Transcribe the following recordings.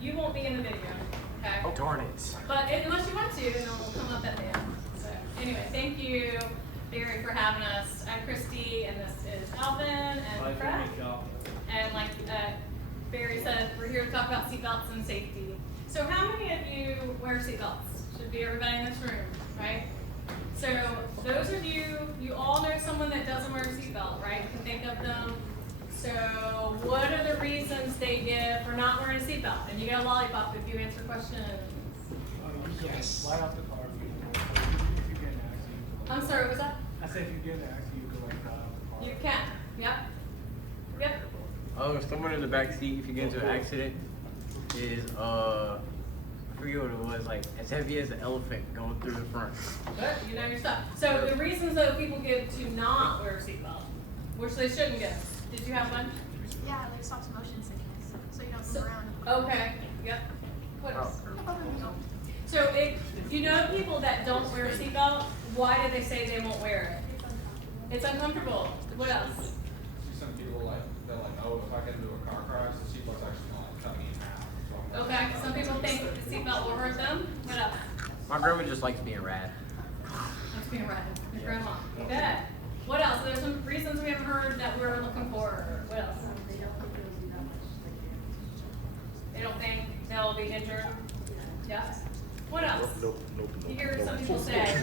you won't be in the video, okay? Oh, darn it. But unless you want to, then it'll come up at the end. So anyway, thank you, Barry, for having us. I'm Christy, and this is Alvin and Fred. And like Barry said, we're here to talk about seatbelts and safety. So how many of you wear seatbelts? Should be everybody in this room, right? So those of you, you all know someone that doesn't wear a seatbelt, right? You can think of them. So what are the reasons they give for not wearing a seatbelt? And you get a lollipop if you answer questions. Yes. Slide off the car if you get in an accident. I'm sorry, what was that? I said if you get in an accident, you can like slide off the car. You can, yep. Yep. Oh, someone in the back seat, if you get into an accident, is I forget what it was, like as heavy as an elephant going through the front. Good, you know your stuff. So the reasons that people give to not wear a seatbelt, which they shouldn't give. Did you have one? Yeah, it like stops motion sickness, so you don't move around. Okay, yep. What else? Oh. So if you know people that don't wear a seatbelt, why do they say they won't wear it? It's uncomfortable. What else? See some people like they're like, oh, if I get into a car crash, the seatbelt's actually gonna like cut me in half. So I'm Okay, some people think that the seatbelt will hurt them. What else? My grandma just likes being rad. That's being right. Your grandma. Good. What else? There's some reasons we haven't heard that we're looking for. What else? They don't think they'll be injured. Yes. What else? You hear some people say.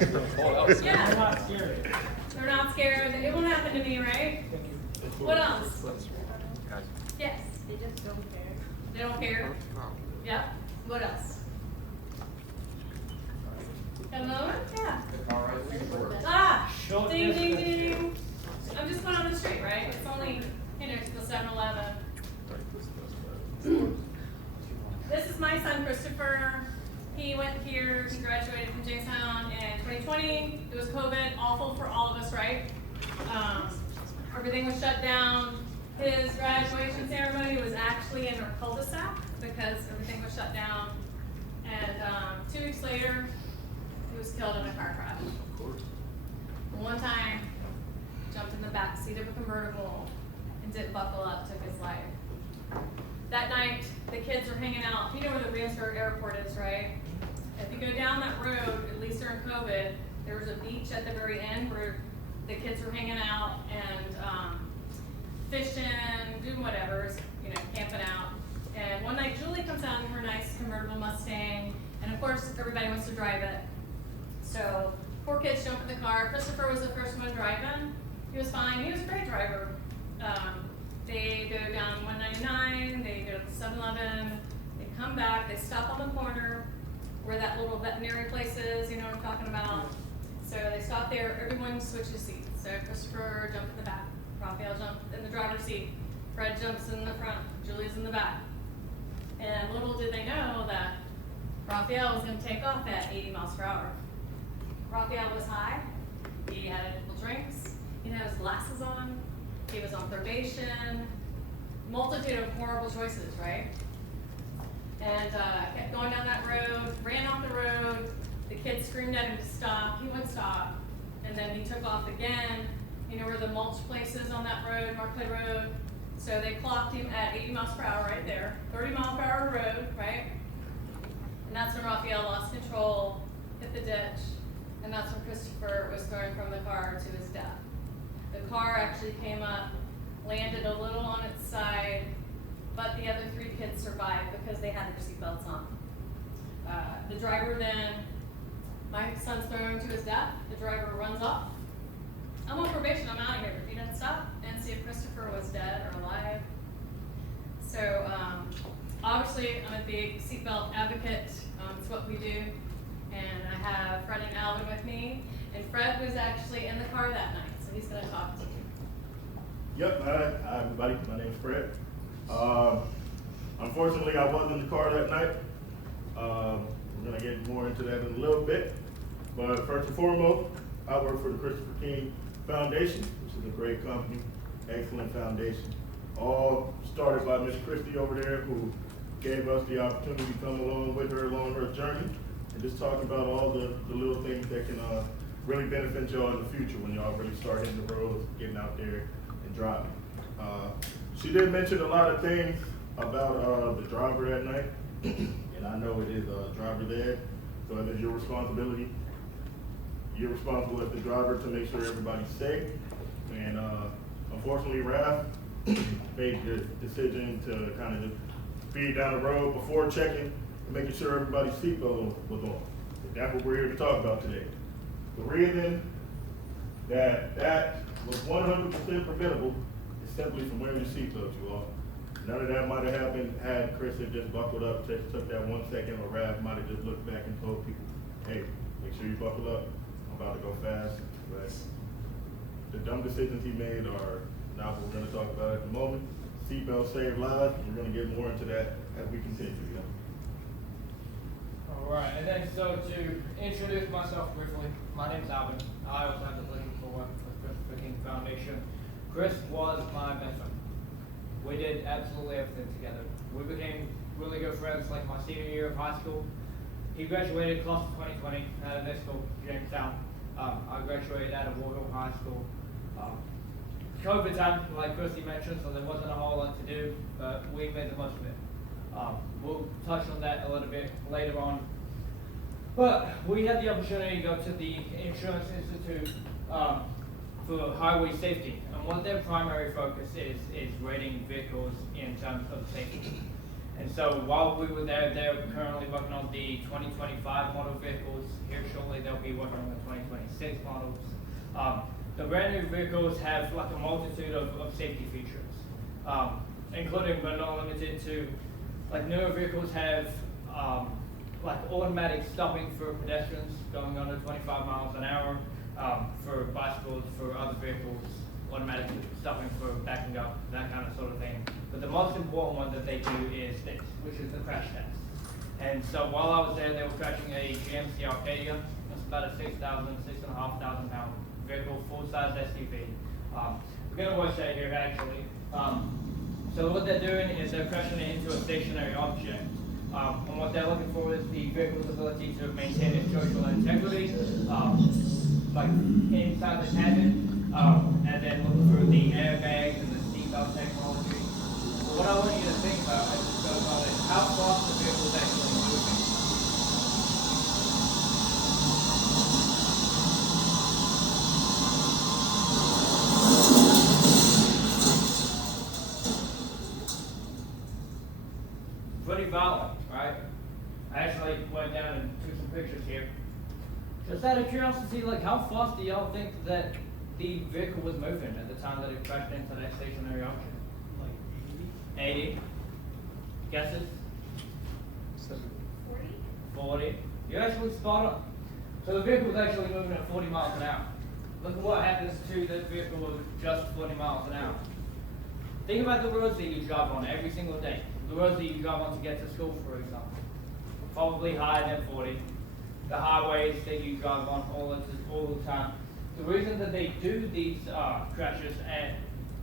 Yeah. I'm not scared. They're not scared. It won't happen to me, right? What else? Yes. They just don't care. They don't care. Yep. What else? Got another one? Yeah. the car right before. Ah! Ding, ding, ding. I'm just going on the street, right? It's only, you know, it's the 7-Eleven. This is my son, Christopher. He went here, he graduated from Jamestown in 2020. It was COVID, awful for all of us, right? Everything was shut down. His graduation ceremony was actually in our cul-de-sac because everything was shut down. And 2 weeks later, he was killed in a car crash. One time, jumped in the back seat of a convertible and didn't buckle up, took his life. That night, the kids were hanging out. You know where the Williamsburg Airport is, right? If you go down that road, at least during COVID, there was a beach at the very end where the kids were hanging out and fishing, doing whatever, you know, camping out. And one night, Julie comes out in her nice convertible Mustang, and of course, everybody wants to drive it. So 4 kids jump in the car. Christopher was the first one driving. He was fine. He was a great driver. They go down 199. They go to the 7-Eleven. They come back. They stop on the corner where that little veterinary place is. You know what I'm talking about. So they stop there. Everyone switches seats. So Christopher jumped in the back. Raphael jumped in the driver's seat. Fred jumps in the front. Julie's in the back. And little did they know that Raphael was going to take off at 80 miles per hour. Raphael was high. He had a couple drinks. He had his glasses on. He was on probation. Multitude of horrible choices, right? And kept going down that road, ran off the road. The kids screamed at him to stop. He wouldn't stop. And then he took off again. You know where the mulch place is on that road, Markwood Road? So they clocked him at 80 miles per hour right there. 30 mile per hour road, right? And that's when Raphael lost control, hit the ditch. And that's when Christopher was thrown from the car to his death. The car actually came up, landed a little on its side, but the other 3 kids survived because they had their seatbelts on. The driver then, my son's thrown to his death. The driver runs off. I'm on probation, I'm out of here. He didn't stop and see if Christopher was dead or alive. So obviously I'm a big seatbelt advocate. It's what we do. And I have Fred and Alvin with me. And Fred was actually in the car that night, so he's going to talk to you. Yep, hi everybody, my name's Fred. Unfortunately, I was in the car that night. We're gonna get more into that in a little bit. But first and foremost, I work for the Christopher King Foundation, which is a great company, excellent foundation. All started by Miss Christy over there, who gave us the opportunity to come along with her along her journey and just talk about all the little things that can really benefit y'all in the future when y'all really start hitting the roads, getting out there and driving. She did mention a lot of things about, the driver that night. And I know it is a driver there, so it is your responsibility. You're responsible as the driver to make sure everybody's safe. And, unfortunately, Raph made the decision to kind of just speed down the road before checking and making sure everybody's seatbelt was on. That's what we're here to talk about today. The reason that was 100% preventable is simply from wearing your seatbelt, you all. None of that might have happened had Chris had just buckled up, just took that 1 second, or Raph might have just looked back and told people, hey, make sure you buckle up, I'm about to go fast. But the dumb decisions he made are not what we're gonna talk about at the moment. Seatbelts save lives, and we're gonna get more into that as we continue. Alright, and then so to introduce myself briefly, my name's Alvin. I also have the pleasure to work with Christopher King Foundation. Chris was my best friend. We did absolutely everything together. We became really good friends like my senior year of high school. He graduated class of 2020 out of this school, Jamestown. I graduated out of Warhill High School. COVID time, like Christy mentioned, so there wasn't a whole lot to do, but we made the most of it. We'll touch on that a little bit later on. But we had the opportunity to go to the Insurance Institute for highway safety. And what their primary focus is rating vehicles in terms of safety. And so while we were there, they're currently working on the 2025 model vehicles. Here shortly, they'll be working on the 2026 models. The brand new vehicles have like a multitude of safety features, including but not limited to, like newer vehicles have like automatic stopping for pedestrians going under 25 miles an hour, for bicycles, for other vehicles, automatic stopping for backing up, that kind of sort of thing. But the most important one that they do is this, which is the crash test. And so while I was there, they were crashing a GMC Arcadia. It's about a 6,500 pound vehicle, full-size SUV. We're going to watch that here actually. So what they're doing is they're crashing it into a stationary object. And what they're looking for is the vehicle's ability to maintain its structural integrity, like inside the cabin, and then looking through the airbags and the seatbelt technology. What I want you to think about as this goes on is how fast the vehicle is actually moving. Pretty violent, right? I actually went down and took some pictures here. Just out of curiosity, like how fast do y'all think that the vehicle was moving at the time that it crashed into that stationary object? Like 80? Guesses? 40? 40? You're actually spot on. So the vehicle was actually moving at 40 miles an hour. Look at what happens to the vehicle with just 40 miles an hour. Think about the roads that you drive on every single day. The roads that you drive on to get to school, for example. Probably higher than 40. The highways that you drive on all the time. The reason that they do these crashes at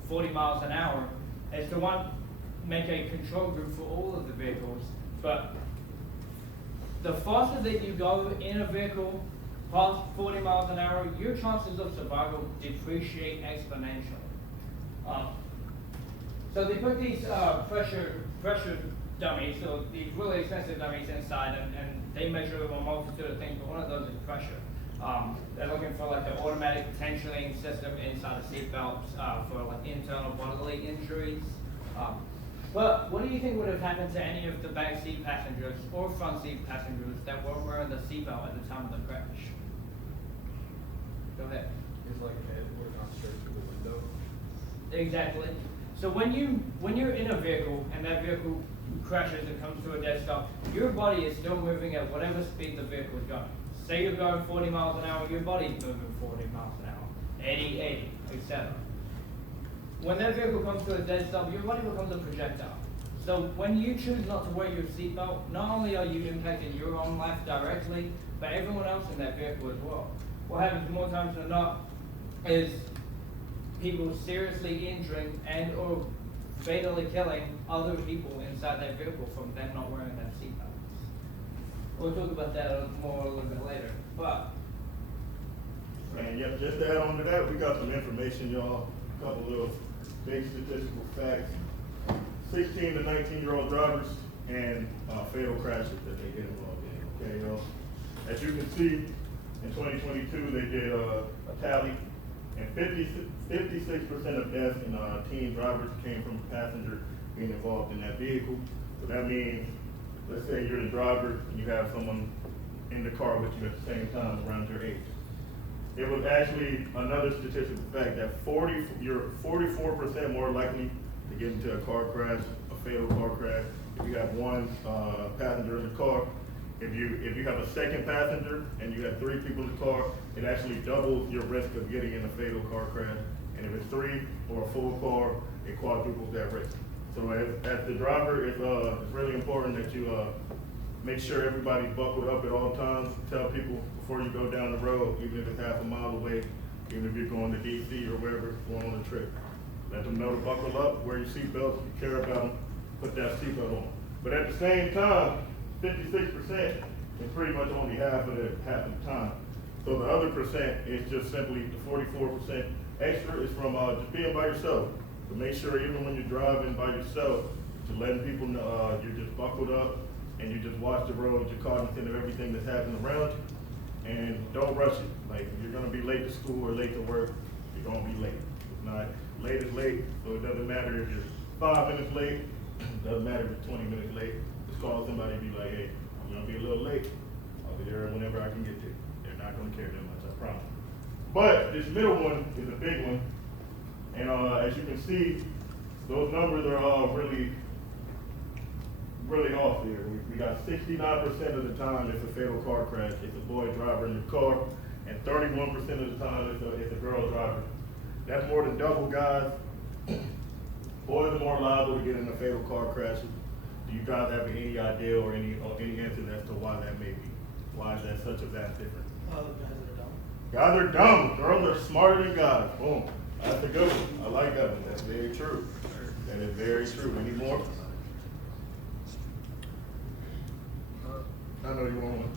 40 miles an hour is to one, make a control group for all of the vehicles, but the faster that you go in a vehicle past 40 miles an hour, your chances of survival depreciate exponentially. So they put these pressure dummies, so these really expensive dummies inside, and they measure a multitude of things, but one of those is pressure. They're looking for like the automatic tensioning system inside the seatbelts for like internal bodily injuries. But what do you think would have happened to any of the back seat passengers or front seat passengers that weren't wearing the seatbelt at the time of the crash? Go ahead. His like head would have gone straight through the window. Exactly. So when you're in a vehicle and that vehicle crashes and comes to a dead stop, your body is still moving at whatever speed the vehicle is going. Say you're going 40 miles an hour, your body's moving 40 miles an hour, 80, etc. When that vehicle comes to a dead stop, your body becomes a projectile. So when you choose not to wear your seatbelt, not only are you impacting your own life directly, but everyone else in that vehicle as well. What happens more times than not is people seriously injuring and or fatally killing other people inside that vehicle from them not wearing that seatbelt. We'll talk about that more a little bit later. But And yep, just to add on to that, we got some information, y'all. A couple of big statistical facts. 16 to 19-year-old drivers and fatal crashes that they get involved in. Okay, y'all. As you can see, in 2022 they did a tally, and 56% of deaths in teen drivers came from a passenger being involved in that vehicle. So that means, let's say you're the driver and you have someone in the car with you at the same time around your age. It was actually another statistical fact that you're 44% more likely to get into a car crash, a fatal car crash, if you have one passenger in the car. If you have a second passenger and you have 3 people in the car, it actually doubles your risk of getting in a fatal car crash. And if it's 3 or a full car, it quadruples that risk. So as the driver, it's really important that you make sure everybody's buckled up at all times. Tell people before you go down the road, even if it's half a mile away, even if you're going to DC or wherever, going on a trip. Let them know to buckle up, wear your seatbelts, if you care about them, put that seatbelt on. But at the same time, 56% is pretty much only half of the time. So the other percent is just simply the 44% extra is from just being by yourself. So make sure even when you're driving by yourself, to letting people know you're just buckled up and you just watch the road, you're cognizant of everything that's happening around you, and don't rush it. Like, if you're gonna be late to school or late to work, you're gonna be late. If not, late is late, so it doesn't matter if you're 5 minutes late, it doesn't matter if you're 20 minutes late. Just call somebody and be like, hey, I'm gonna be a little late. I'll be there whenever I can get there. They're not gonna care that much, I promise. But this middle one is a big one. And as you can see, those numbers are all really off here. We got 69% of the time it's a fatal car crash. It's a boy driver in the car, and 31% of the time it's a girl driver. That's more than double, guys. Boys are more liable to get in a fatal car crash. Do you guys have any idea or any answer as to why that may be? Why is that such a vast difference? Guys are dumb. Girls are smarter than guys. Boom. That's a good one. I like that one. That's very true. That is very true. Any more? I know you want one.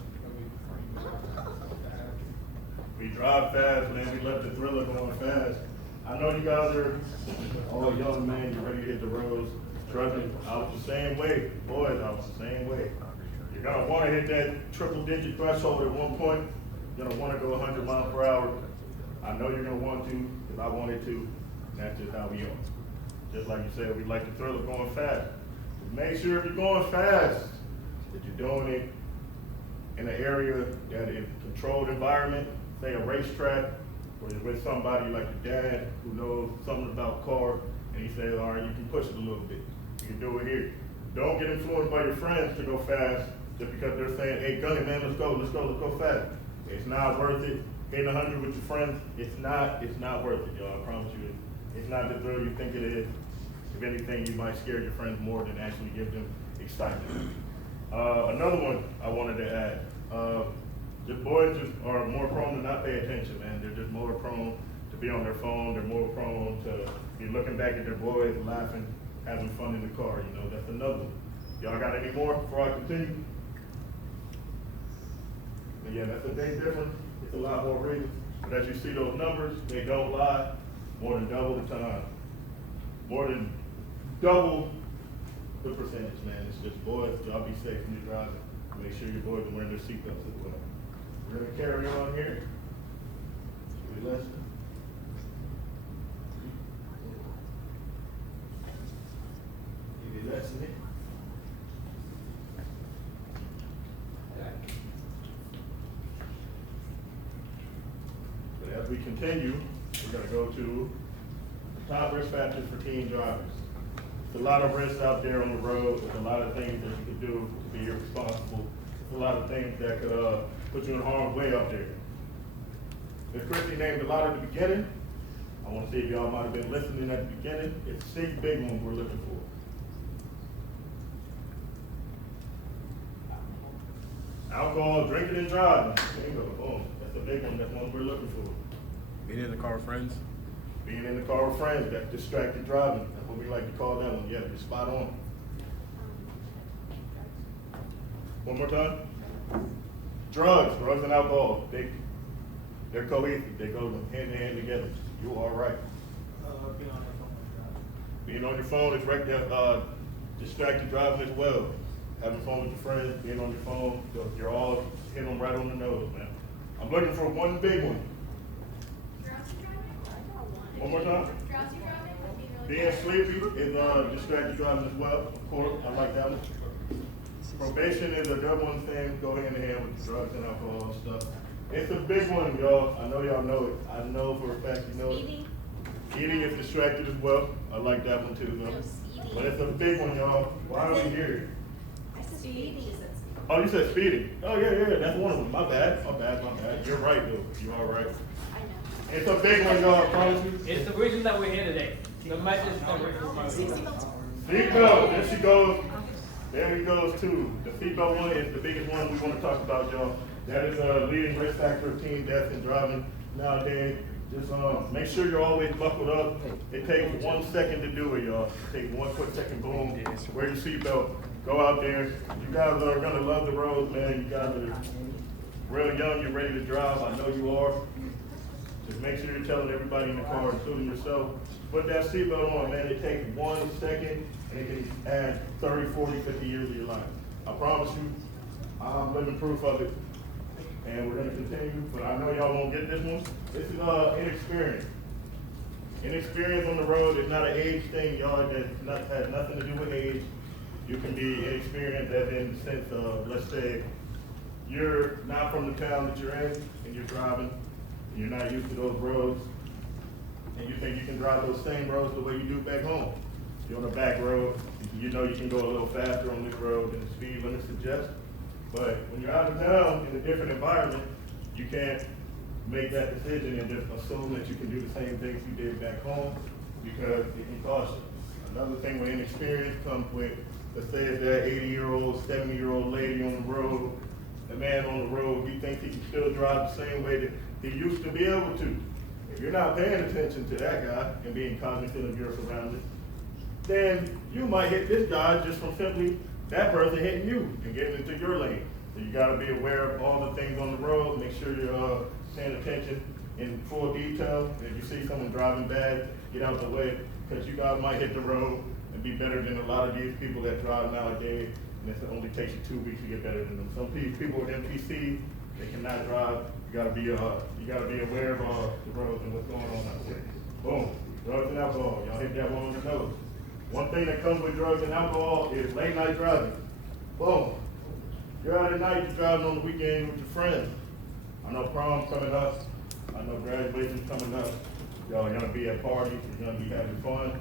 We drive fast, man. We let the thriller go on fast. I know you guys are all young men. You're ready to hit the roads. Trust me, I was the same way. Boys, I was the same way. You're gonna want to hit that triple-digit threshold at one point. You're gonna want to go 100 miles per hour. I know you're gonna want to, because I wanted to, and that's just how we are. Just like you said, we like the thrill of going fast. Just make sure if you're going fast, that you're doing it in an area that is a controlled environment, say a racetrack, or you're with somebody like your dad who knows something about cars, and he says, all right, you can push it a little bit. You can do it here. Don't get influenced by your friends to go fast just because they're saying, hey, Gunny, man, let's go fast. It's not worth it. Hitting 100 with your friends, it's not worth it, y'all. I promise you. It's not the thrill you think it is. If anything, you might scare your friends more than actually give them excitement. Another one I wanted to add. Just boys just are more prone to not pay attention, man. They're just more prone to be on their phone. They're more prone to be looking back at their boys, laughing, having fun in the car. You know, that's another one. Y'all got any more before I continue? But yeah, that's a big difference. It's a lot more reasons. But as you see those numbers, they don't lie. More than double the time. More than double the percentage, man. It's just boys, y'all be safe when you're driving. Make sure your boys are wearing their seatbelts as well. We're gonna carry on here. Should we listen? Give you a lesson here. But as we continue, we're gonna go to top risk factors for teen drivers. There's a lot of risks out there on the road. There's a lot of things that you can do to be irresponsible. There's a lot of things that could put you in harm's way out there. As Christy named a lot at the beginning, I want to see if y'all might have been listening at the beginning. It's 6 big ones we're looking for. Alcohol, drinking and driving. Bingo, boom. That's a big one. That's one we're looking for. Being in the car with friends. Being in the car with friends, that's distracted driving. That's what we like to call that one. Yeah, you're spot on. One more time. Drugs and alcohol. They're cohesive. They go hand in hand together. You are right. Being on your phone is right there. Distracted driving as well. Having fun with your friends, being on your phone, you're all hitting them right on the nose, man. I'm looking for one big one. Drowsy driving? One more time. Drowsy driving would be really Being good. sleepy is distracted driving as well. Of course, I like that one. Probation is a good one thing, go hand in hand with drugs and alcohol and stuff. It's a big one, y'all. I know y'all know it. I know for a fact you know it. Speeding? Eating is distracted as well. I like that one too, though. No, speeding. But it's a big one, y'all. Why are we here? I said speeding. Oh, you said speeding. Oh, yeah, that's one of them. My bad. You're right, though. You are right. I know. It's a big one, y'all, I promise you. It's the reason that we're here today. The message that we're here. Seatbelt, there she goes. There he goes too. The seatbelt one is the biggest one we want to talk about, y'all. That is a leading risk factor of teen death in driving nowadays. Just make sure you're always buckled up. It takes 1 second to do it, y'all. It takes 1 quick second, boom. Wear your seatbelt. Go out there. You guys are gonna love the road, man. You guys are real young. You're ready to drive. I know you are. Just make sure you're telling everybody in the car, including yourself, put that seatbelt on, man. It takes 1 second, and it can add 30, 40, 50 years of your life. I promise you, I'm living proof of it. And we're gonna continue, but I know y'all won't get this one. This is inexperience. Inexperience on the road is not an age thing, y'all. That has nothing to do with age. You can be inexperienced as in the sense of, let's say, you're not from the town that you're in, and you're driving, and you're not used to those roads, and you think you can drive those same roads the way you do back home. You're on a back road, you know you can go a little faster on this road than the speed limit suggests. But when you're out of town in a different environment, you can't make that decision and just assume that you can do the same things you did back home because it can cost you. Another thing with inexperience comes with, let's say it's that 80-year-old, 70-year-old lady on the road, the man on the road, he thinks he can still drive the same way that he used to be able to. If you're not paying attention to that guy and being cognizant of your surroundings, then you might hit this guy just from simply that person hitting you and getting into your lane. So you gotta be aware of all the things on the road, make sure you're paying attention in full detail. If you see someone driving bad, get out the way, because you guys might hit the road and be better than a lot of these people that drive nowadays, and it only takes you 2 weeks to get better than them. Some people with NPC, they cannot drive. You gotta be aware of the roads and what's going on out there. Boom, drugs and alcohol, y'all hit that one on the nose. One thing that comes with drugs and alcohol is late night driving. Boom. You're out at night, you're driving on the weekend with your friends. I know prom's coming up. I know graduation's coming up. Y'all are gonna be at parties, you're gonna be having fun.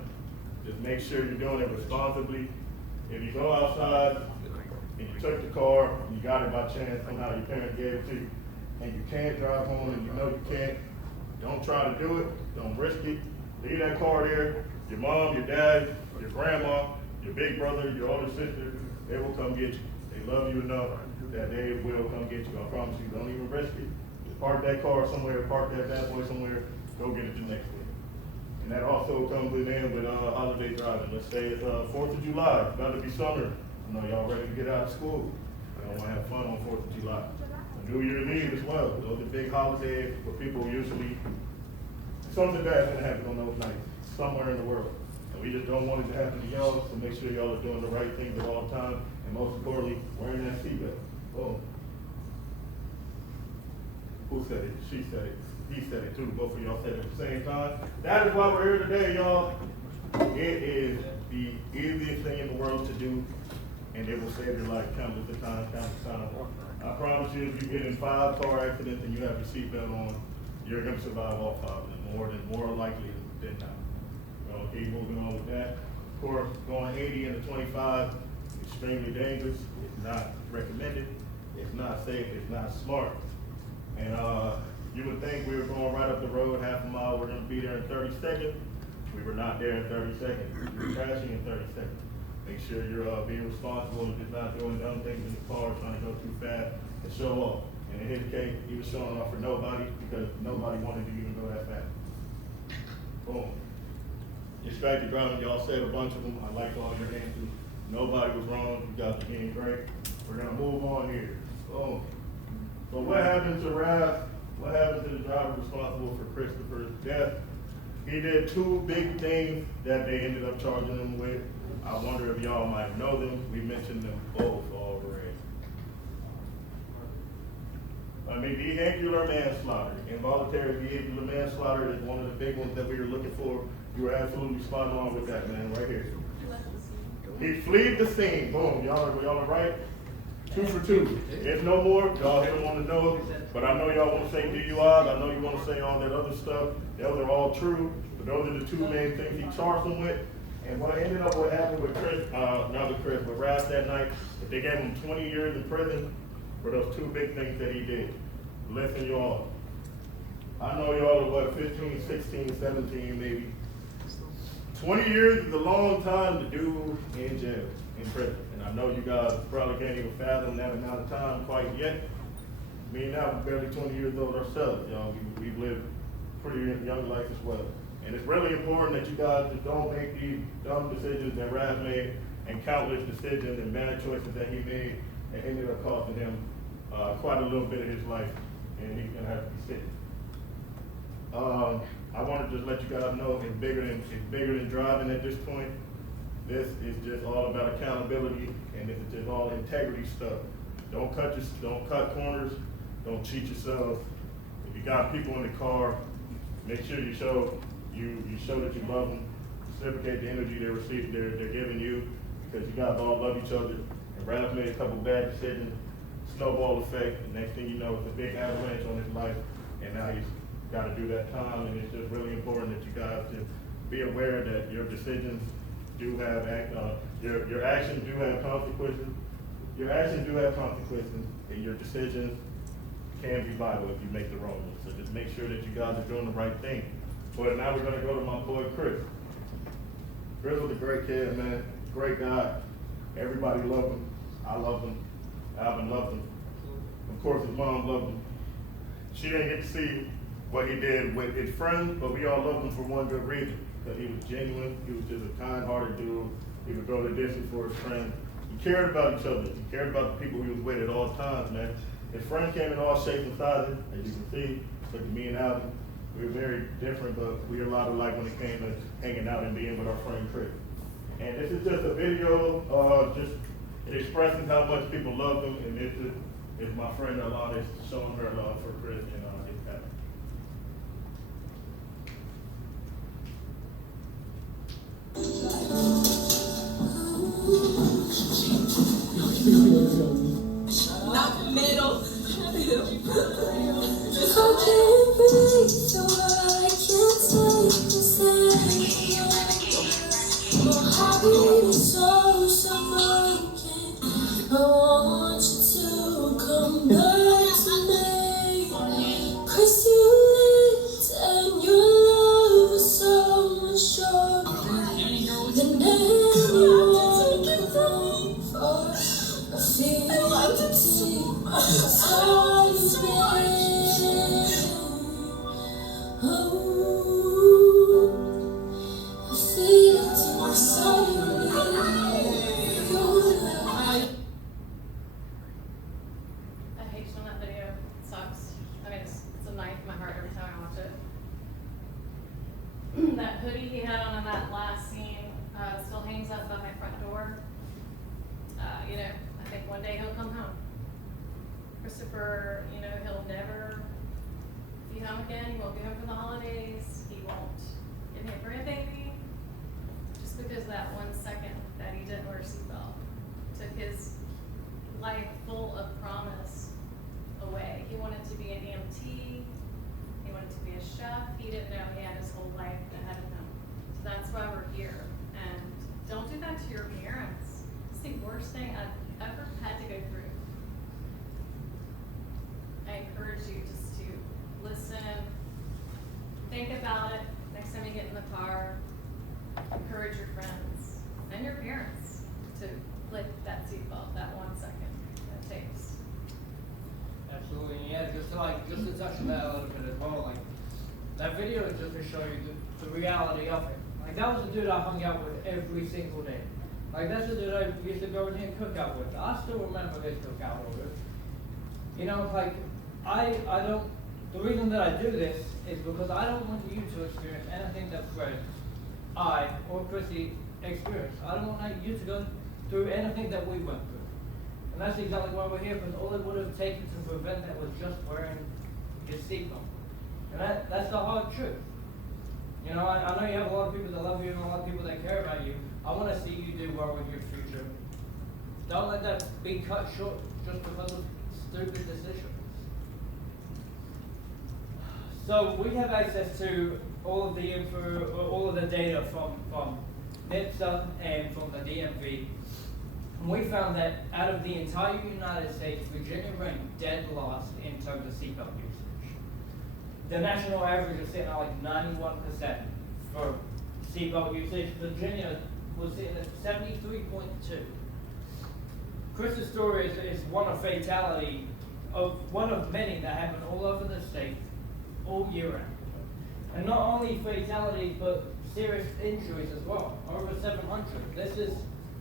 Just make sure you're doing it responsibly. If you go outside and you took the car, you got it by chance, somehow your parents gave it to you, and you can't drive home and you know you can't, don't try to do it, don't risk it. Leave that car there. Your mom, your dad, your grandma, your big brother, your older sister, they will come get you. They love you enough that they will come get you. I promise you, don't even risk it. Just park that car somewhere, park that bad boy somewhere, go get it the next day. And that also comes in with holiday driving. Let's say it's 4th of July, it's about to be summer. I know y'all ready to get out of school. Y'all wanna have fun on 4th of July. New Year's Eve as well. Those are big holidays where people usually, something bad's gonna happen on those nights, somewhere in the world. And we just don't want it to happen to y'all, so make sure y'all are doing the right things at all times, and most importantly, wearing that seatbelt. Boom. Who said it? She said it. He said it too. Both of y'all said it at the same time. That is why we're here today, y'all. It is the easiest thing in the world to do, and it will save your life countless of times, countless times. I promise you, if you get in 5 car accidents and you have your seatbelt on, you're gonna survive all 5 of them, more likely than not. We'll keep moving on with that. Of course, going 80 into 25, extremely dangerous. It's not recommended. It's not safe. It's not smart. And you would think we were going right up the road, half a mile, we're gonna be there in 30 seconds. We were not there in 30 seconds. We were crashing in 30 seconds. Make sure you're being responsible and just not doing dumb things in the car, trying to go too fast and show off. And in his case, he was showing off for nobody because nobody wanted to even go that fast. Boom. Distracted driving, y'all said a bunch of them. I liked all your answers. Nobody was wrong. You guys are being great. We're gonna move on here. Boom. So what happened to Raph? What happened to the driver responsible for Christopher's death? He did 2 big things that they ended up charging him with. I wonder if y'all might know them. We mentioned them both already. Vehicular manslaughter. Involuntary vehicular manslaughter is one of the big ones that we were looking for. You were absolutely spot on with that, man, right here. He fled the scene. Boom. Y'all are right. 2 for 2. There's no more. Y'all didn't want to know, but I know y'all want to say DUIs. I know you want to say all that other stuff. Those are all true, but those are the 2 main things he charged them with. And what happened with Chris, not with Chris, but Raz that night, they gave him 20 years in prison for those 2 big things that he did. Listen, y'all. I know y'all are 15, 16, 17 maybe. 20 years is a long time to do in jail, in prison. And I know you guys probably can't even fathom that amount of time quite yet. Me and I are barely 20 years old ourselves, y'all. We've lived pretty young life as well. And it's really important that you guys just don't make these dumb decisions that Raz made and countless decisions and bad choices that he made that ended up costing him quite a little bit of his life, and he's gonna have to be sitting. I want to just let you guys know it's bigger than driving at this point. This is just all about accountability, and this is just all integrity stuff. Don't cut corners. Don't cheat yourself. If you got people in the car, make sure you show that you love them. Reciprocate the energy they're giving you, because you guys all love each other. And Ralph made a couple bad decisions, snowball effect. The next thing you know, it's a big avalanche on his life, and now he's got to do that time. And it's just really important that you guys to be aware that your decisions do have your actions do have consequences. Your actions do have consequences, and your decisions can be vital if you make the wrong ones. So just make sure that you guys are doing the right thing. But now we're gonna go to my boy Chris. Chris was a great kid, man. Great guy. Everybody loved him. I loved him. Alvin loved him. Of course, his mom loved him. She didn't get to see what he did with his friends, but we all loved him for one good reason. Because he was genuine. He was just a kind-hearted dude. He would go the distance for his friends. He cared about each other. He cared about the people he was with at all times, man. His friends came in all shapes and sizes, as you can see. Look at me and Alvin. We were very different, but we were a lot alike when it came to hanging out and being with our friend Chris. And this is just a video just expressing how much people love him, and this is my friend Alana showing her love for Chris and his family. Not the middle. I can't breathe, so I can't take this anymore. My heart is so broken. I want you to come back to me. 'Cause you lived and your love was so much stronger than anyone could hope for. I feel empty, so you've been. I hate showing that video. It sucks. I mean, it's a knife in my heart every time I watch it. That hoodie he had on in that last scene still hangs up by my front door. I think one day he'll come home. Christopher, he'll never be home again. He won't be home for the holidays. He won't get me a grandbaby. Just because that 1 second that he didn't wear a seatbelt took his life full of promise away. He wanted to be an EMT. He wanted to be a chef. He didn't know he had his whole life ahead of him. So that's why we're here. And don't do that to your parents. It's the worst thing I've ever had to go through. I encourage you just to listen, think about it next time you get in the car. Encourage your friends and your parents to lick that seatbelt that 1 second that it takes. Absolutely, and yeah, just to touch on that a little bit as well, that video is just to show you the reality of it. That was the dude I hung out with every single day. That's the dude I used to go and cook out with. I still remember this cookout order. The reason that I do this is because I don't want you to experience anything that Fred, I, or Christy experience. I don't want you to go through anything that we went through. And that's exactly why we're here, because all it would have taken to prevent that was just wearing your seatbelt. And that's the hard truth. You know, I know you have a lot of people that love you and a lot of people that care about you. I want to see you do well with your future. Don't let that be cut short just because of stupid decisions. So we have access to all of the info, all of the data from NHTSA and from the DMV. And we found that out of the entire United States, Virginia ranked dead last in terms of seatbelt usage. The national average is sitting at like 91% for seatbelt usage. Virginia was sitting at 73.2. Chris's story is one of fatality, of one of many that happen all over the state, all year round. And not only fatalities, but serious injuries as well, over 700. This is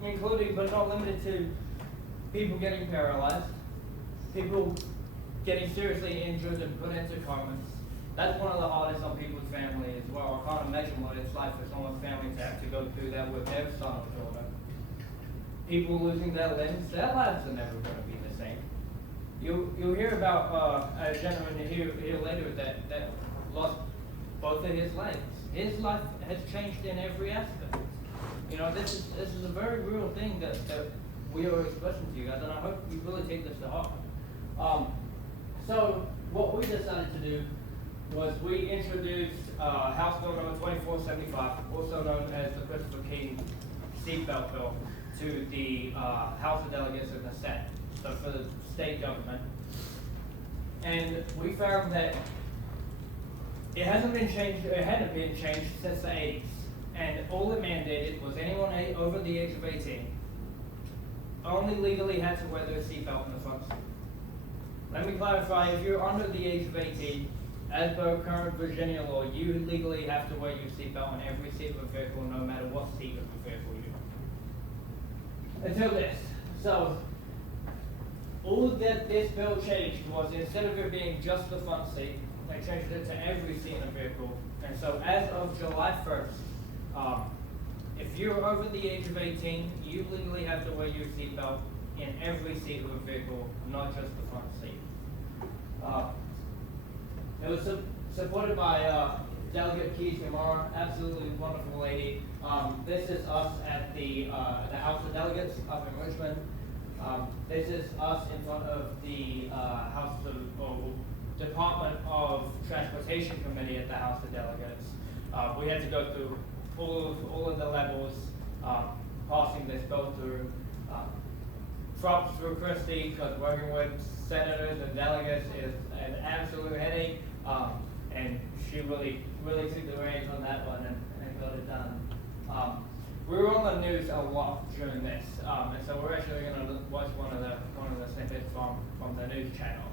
including but not limited to people getting paralyzed, people getting seriously injured and put into comas. That's one of the hardest on people's family as well. I can't imagine what it's like for someone's family to have to go through that with their son or daughter. People losing their limbs, their lives are never going to be the same. You'll hear about a gentleman here later that lost both of his legs. His life has changed in every aspect. You know, this is a very real thing that we are expressing to you guys, and I hope you really take this to heart. So what we decided to do was we introduced House Bill number 2475, also known as the Christopher King seatbelt bill, to the House of Delegates and the Senate, so for the state government. And we found that it hadn't been changed since the 80s. And all it mandated was anyone over the age of 18 only legally had to wear their seatbelt in the front seat. Let me clarify, if you're under the age of 18, as per current Virginia law, you legally have to wear your seatbelt in every seat of a vehicle, no matter what seat of the vehicle you're in. Until this. So, all that this bill changed was, instead of it being just the front seat, they changed it to every seat in the vehicle. And so as of July 1st, if you're over the age of 18, you legally have to wear your seatbelt in every seat of a vehicle, not just the front seat. It was supported by Delegate Keys Gamara, absolutely wonderful lady. This is us at the House of Delegates up in Richmond. This is us in front of the Department of Transportation Committee at the House of Delegates. We had to go through all of the levels, passing this bill through. Props through Christy, because working with senators and delegates is an absolute headache, and she really took the reins on that one and got it done. We were on the news a lot during this, and so we're actually going to watch one of the snippets from the news channel.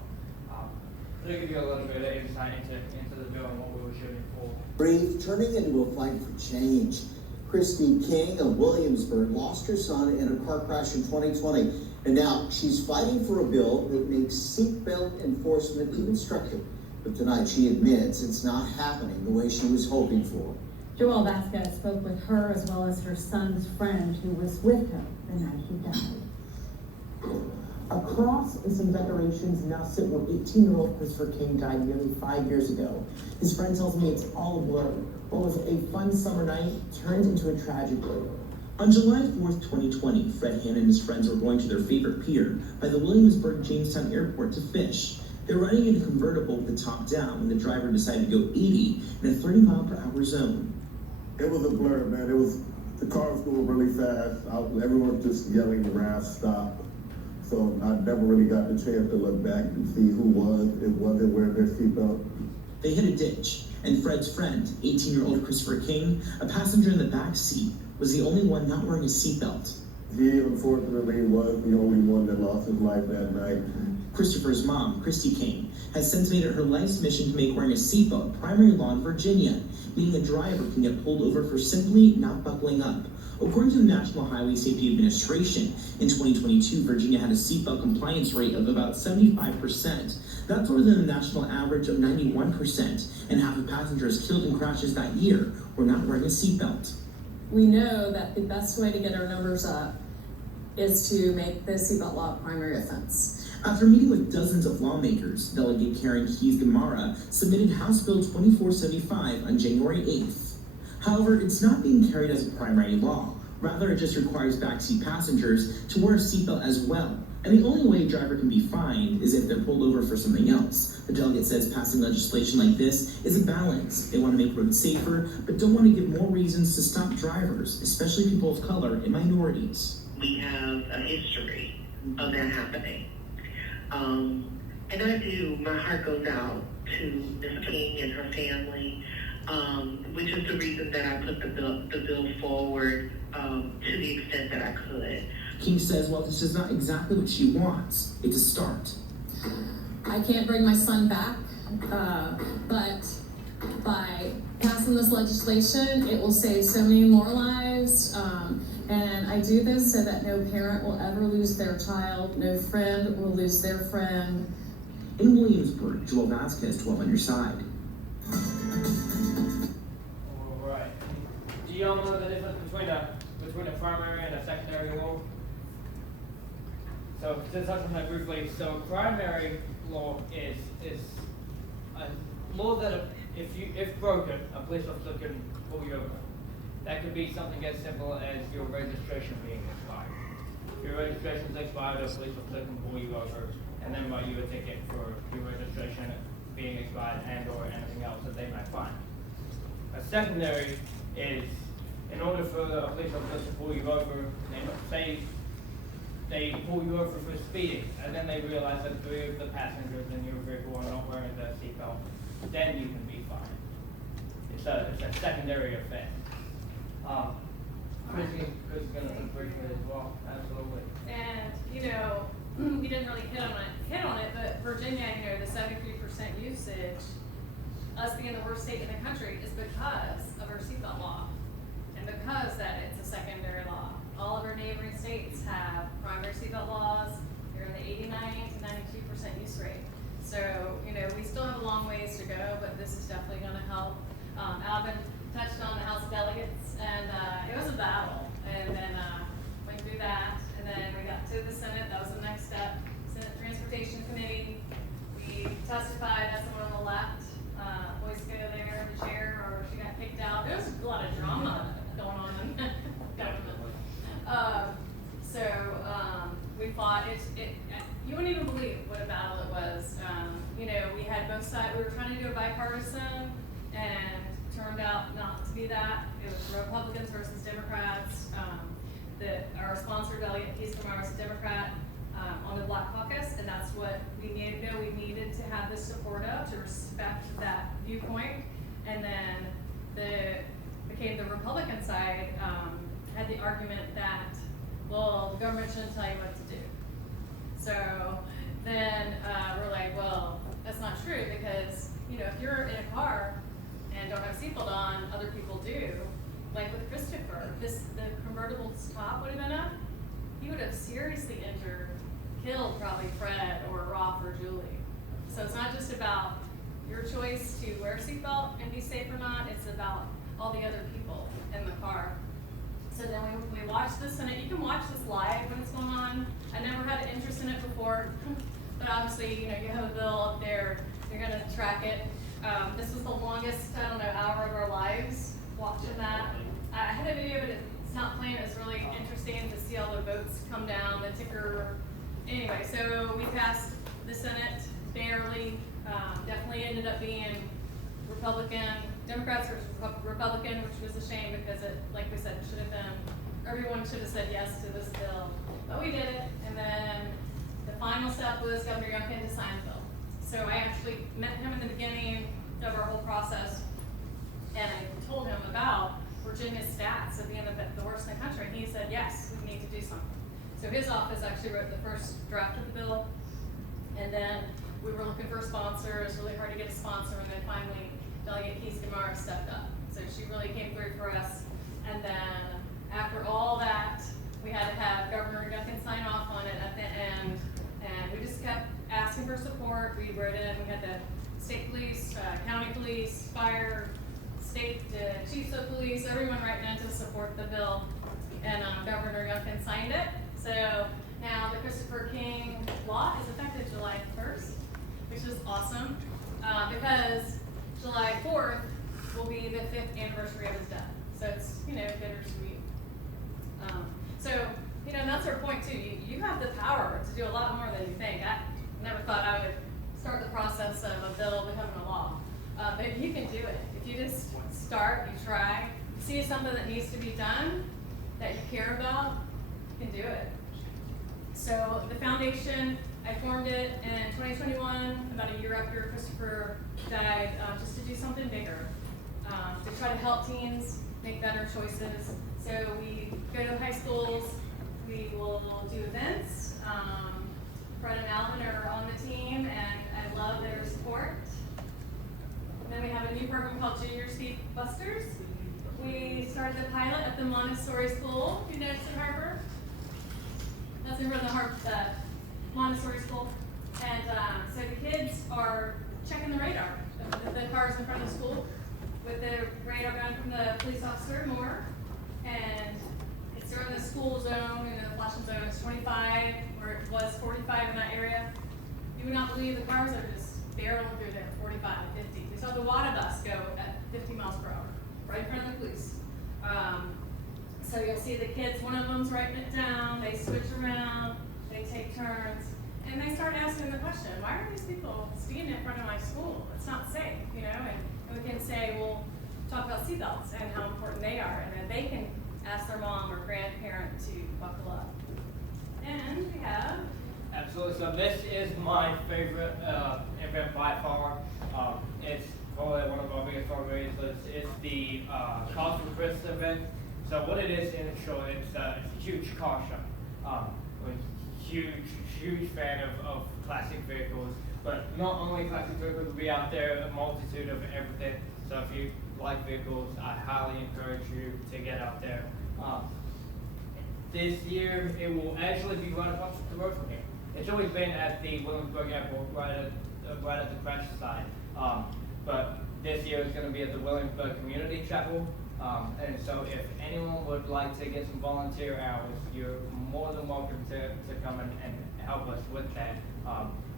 To give you a little bit of insight into the bill and what we were shooting for. Brave, turning into a fight for change. Christy King of Williamsburg lost her son in a car crash in 2020, and now she's fighting for a bill that makes seatbelt enforcement even stricter. But tonight she admits it's not happening the way she was hoping for. Joel Vasquez spoke with her as well as her son's friend who was with her the night he died. A cross and some decorations now sit where 18-year-old Christopher King died nearly 5 years ago. His friend tells me it's all a blur. What was a fun summer night turned into a tragic blur. On July 4th, 2020, Fred Hannon and his friends were going to their favorite pier by the Williamsburg Jamestown airport to fish. They were running in a convertible with the top down when the driver decided to go 80 in a 30-mile-per-hour zone. It was a blur, man. The car was going really fast. Everyone was just yelling around, stop. So I never really got the chance to look back and see who wasn't wearing their seatbelt. They hit a ditch, and Fred's friend, 18-year-old Christopher King, a passenger in the back seat, was the only one not wearing a seatbelt. He unfortunately was the only one that lost his life that night. Christopher's mom, Christy King, has since made it her life's mission to make wearing a seatbelt primary law in Virginia, meaning a driver can get pulled over for simply not buckling up. According to the National Highway Safety Administration, in 2022, Virginia had a seatbelt compliance rate of about 75%. That's lower than the national average of 91%, and half of passengers killed in crashes that year were not wearing a seatbelt. we know that the best way to get our numbers up is to make the seatbelt law a primary offense. After meeting with dozens of lawmakers, Delegate Karen Keys-Gamarra submitted House Bill 2475 on January 8th. However, it's not being carried as a primary law. Rather, it just requires backseat passengers to wear a seatbelt as well. And the only way a driver can be fined is if they're pulled over for something else. The delegate says passing legislation like this is a balance. They want to make roads safer, but don't want to give more reasons to stop drivers, especially people of color and minorities. We have a history of that happening. And my heart goes out to Ms. King and her family, which is the reason that I put the bill forward to the extent that I could. King says, well, this is not exactly what she wants. It's a start. I can't bring my son back, but by passing this legislation, it will save so many more lives. And I do this so that no parent will ever lose their child, no friend will lose their friend. In Williamsburg, Joel Vasquez, 12 on your side. All right. Do y'all know the difference between a primary and a secondary law? So, to touch on that briefly, so primary law is a law that if broken, a police officer can pull you over. That could be something as simple as your registration being expired. If your registration is expired, a police officer can pull you over and then write you a ticket for your registration being expired and or anything else that they might find. A secondary is, in order for a police officer to pull you over, they pull you over for speeding, and then they realize that 3 of the passengers in your vehicle are not wearing their seatbelt, then you can be fined. It's a secondary offense. Christy's going to briefly as well, absolutely. And, you didn't really hit on it, but Virginia, the 73% usage, us being the worst state in the country, is because of our seatbelt law. And because that it's a secondary law. All of our neighboring states have primary seatbelt laws. They're in the 89 to 92% use rate. So, we still have a long ways to go, but this is definitely going to help. Alvin touched on the House of Delegates, and it was a battle. And then went through that, and then we got to the Senate. That was the next step. Senate Transportation Committee. We testified. That's the one on the left. Boys go there, the chair, or she got kicked out. There was a lot of drama going on in government. We fought. You wouldn't even believe what a battle it was. We had both sides. We were trying to do a bipartisan, and turned out not to be that. It was Republicans versus Democrats. Our sponsor, Delegate Keys-Gamarra, was a Democrat on the Black Caucus, and that's what we needed. We needed to have this support of, to respect that viewpoint. And then became the Republican side, had the argument that, well, the government shouldn't tell you what to do. So then we're like, well, that's not true, because if you're in a car and don't have a seatbelt on, other people do. Like with Christopher, the convertible top would have been up, he would have seriously injured, killed probably Fred or Roth or Julie. So it's not just about your choice to wear a seatbelt and be safe or not, it's about all the other people in the car. So then we watched this, and you can watch this live when it's going on. I never had an interest in it before, but obviously, you have a bill up there, you're gonna track it. This was the longest, hour of our lives watching that. I had a video, but it's not playing. It's really interesting to see all the votes come down, the ticker. Anyway, so we passed the Senate barely. Definitely ended up being Democrats versus Republican, which was a shame because it, like we said, should have been, everyone should have said yes to this bill. But we did it, and then the final step was Governor Youngkin to sign the bill. So I actually met him in the beginning of our whole process, and I told him about Virginia's stats of being the worst in the country, and he said, yes, we need to do something. So his office actually wrote the first draft of the bill, and then we were looking for a sponsor. It was really hard to get a sponsor, and then finally Delegate Keys-Gamarra stepped up. So she really came through for us, and then after all that, we had to have Governor Youngkin sign off on it at the end, and we just kept asking for support. We wrote in, we had the state police, county police, fire, state chiefs of police, everyone writing in to support the bill, and Governor Youngkin signed it. So now the Christopher King law is effective July 1st, which is awesome, because July 4th will be the 5th anniversary of his death. So it's, bittersweet. That's our point too. You have the power to do a lot more than you think. I never thought I would start the process of a bill becoming a law. But if you can do it, if you just start, you try, you see something that needs to be done, that you care about, you can do it. So the foundation, I formed it in 2021, about a year after Christopher died, just to do something bigger, to try to help teens make better choices. So we go to high schools, we will do events. Fred and Alvin are on the team, and I love their support. And then we have a new program called Junior Speed Busters. We started the pilot at the Montessori School. You know, it's in Harper. That's in front of the Montessori School. And so the kids are checking the radar. The cars in front of the school with the radar gun from the police officer, more. And it's during the school zone, the flashing zone. It's 25, where it was 45 in that area. You would not believe the cars are just barreling through there, 45, 50. We saw the water bus go at 50 miles per hour, right in front of the police. So you'll see the kids, one of them's writing it down, they switch around, they take turns, and they start asking the question, why are these people speeding in front of my school? It's not safe, and we can say, well, talk about seatbelts and how important they are, and then they can ask their mom or grandparent to buckle up. And we have... Absolutely. So this is my favorite event by far. It's probably one of our biggest fundraisers. It's the Cause for Chris event. So what it is, in short, it's a huge car show. We're huge fan of classic vehicles, but not only classic vehicles, we'll be out there, a multitude of everything. So if you like vehicles, I highly encourage you to get out there. This year, it will actually be right across the road from here. It's always been at the Williamsburg Airport, right at the crash side. But this year it's going to be at the Williamsburg Community Chapel. And so if anyone would like to get some volunteer hours, you're more than welcome to come and help us with that.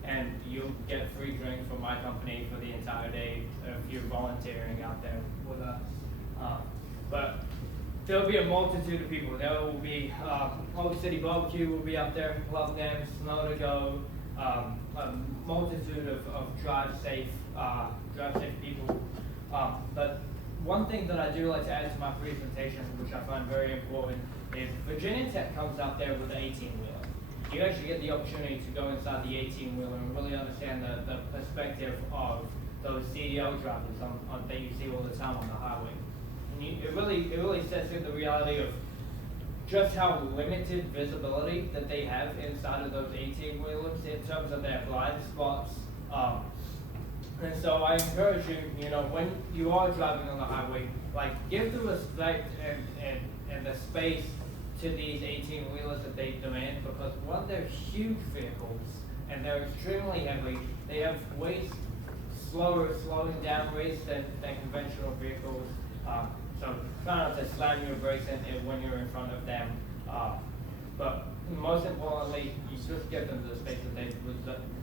And you'll get free drinks from my company for the entire day if you're volunteering out there with us. But there'll be a multitude of people. There will be Old City Barbecue will be up there, Love Them, Snow to Go, a multitude of drive safe people. But one thing that I do like to add to my presentation, which I find very important, is Virginia Tech comes out there with an 18-wheeler. You actually get the opportunity to go inside the 18-wheeler and really understand the perspective of those CDL drivers that you see all the time on the highway. It really sets in the reality of just how limited visibility that they have inside of those 18-wheelers in terms of their blind spots. And so I encourage you, when you are driving on the highway, give the respect and the space to these 18-wheelers that they demand, because one, they're huge vehicles and they're extremely heavy. They have way slowing down rates than conventional vehicles. So try not to slam your brakes when you're in front of them. But most importantly, you just give them the space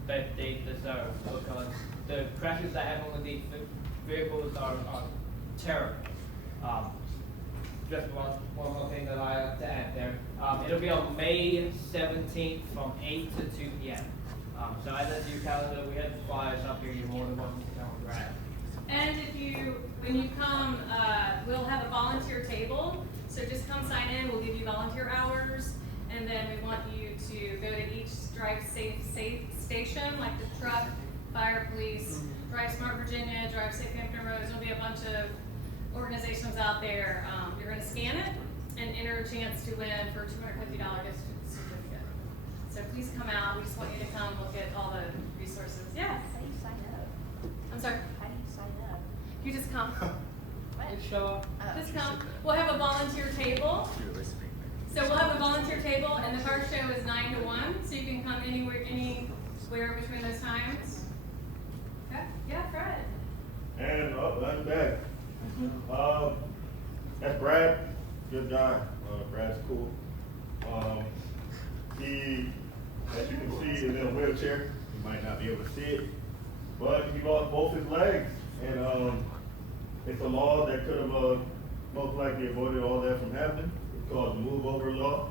that they deserve, because the crashes that happen with these vehicles are terrible. Just one more thing that I have to add there. It'll be on May 17th from 8 to 2 p.m. So add that to your calendar. We have the flyers up here. You're more than welcome to come and grab. And when you come, we'll have a volunteer table. So just come sign in. We'll give you volunteer hours, and then we want you to go to each Drive Safe station, like the truck, fire, police, Drive Smart Virginia, Drive Safe Hampton Roads. There'll be a bunch of organizations out there. You're going to scan it and enter a chance to win for $250 gift certificate. So please come out. We just want you to come look at all the resources. Yes. How do you sign up? I'm sorry. How do you sign up? You just come. Just show up. Just come. We'll have a volunteer table. So we'll have a volunteer table, and the car show is 9 to 1, so you can come anywhere between those times. Okay. Yeah, Fred. And I'm back. That's Brad, good guy. Brad's cool. He, as you can see, is in a wheelchair. You might not be able to see it, but he lost both his legs, and it's a law that could have most likely avoided all that from happening. It's called the move over law.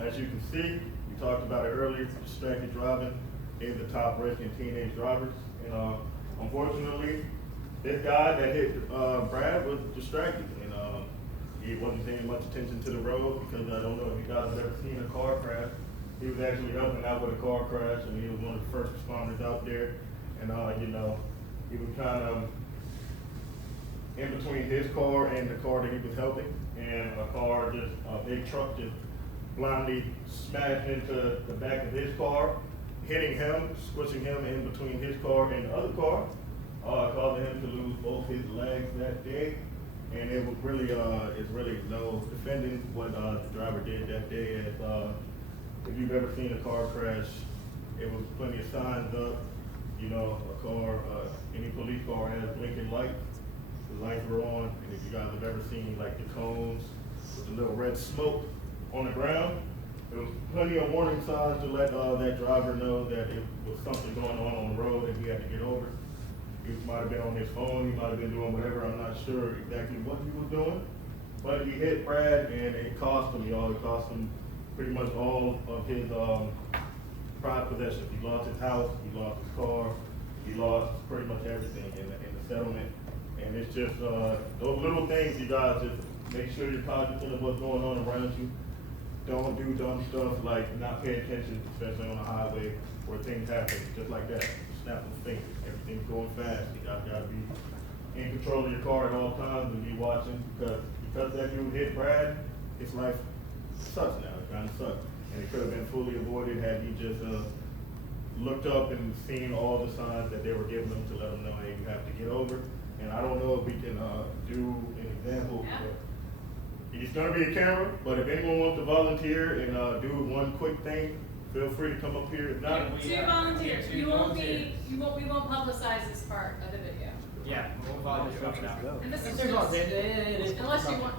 As you can see, we talked about it earlier, distracted driving is the top risk in teenage drivers. And unfortunately, this guy that hit Brad was distracted, and he wasn't paying much attention to the road, because I don't know if you guys have ever seen a car crash. He was actually helping out with a car crash, and he was one of the first responders out there. And you know, he was kind of in between his car and the car that he was helping, and a big truck just blindly smashed into the back of his car, hitting him, squishing him in between his car and the other car, causing him to lose both his legs that day. And it was really, it's really no defending what the driver did that day. As if you've ever seen a car crash, it was plenty of signs up. You know, a car, any police car has blinking lights. The lights were on, and if you guys have ever seen like the cones with the little red smoke on the ground, there was plenty of warning signs to let that driver know that it was something going on the road and he had to get over. He might have been on his phone, he might have been doing whatever, I'm not sure exactly what he was doing. But he hit Brad, and it cost him, y'all. It cost him pretty much all of his prized possessions. He lost his house, he lost his car, he lost pretty much everything in the settlement. And it's just those little things, you guys, just make sure you're cognizant of what's going on around you. Don't do dumb stuff like not pay attention, especially on the highway where things happen just like that. Snap of the finger. Everything's going fast. You gotta be in control of your car at all times and be watching, because that dude hit Brad, his life sucks now. It kind of sucks. And it could have been fully avoided had he just looked up and seen all the signs that they were giving him to let him know, hey, you have to get over. And I don't know if we can do an example. It's gonna be a camera, but if anyone wants to volunteer and do one quick thing, feel free to come up here. If not, Two volunteers. We won't publicize this part of the video. Yeah, we'll volunteer now. And this is just, unless you want.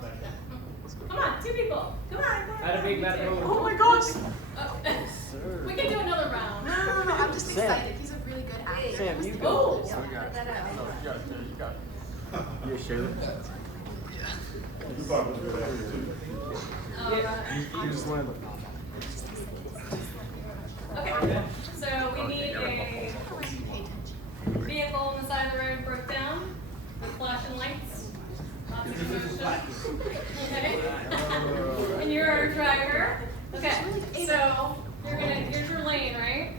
Come on, two people. Come on. That'd be better. Oh my gosh! Oh. We can do another round. No, I'm just excited. He's a really good actor. Sam, you go. Oh, You got it. you're sure? you probably do that too. You just wanted to. Okay, so we need a vehicle on the side of the road broke down with flashing lights. Lots of commotion. Okay. And you're our driver. Okay, so here's your lane, right?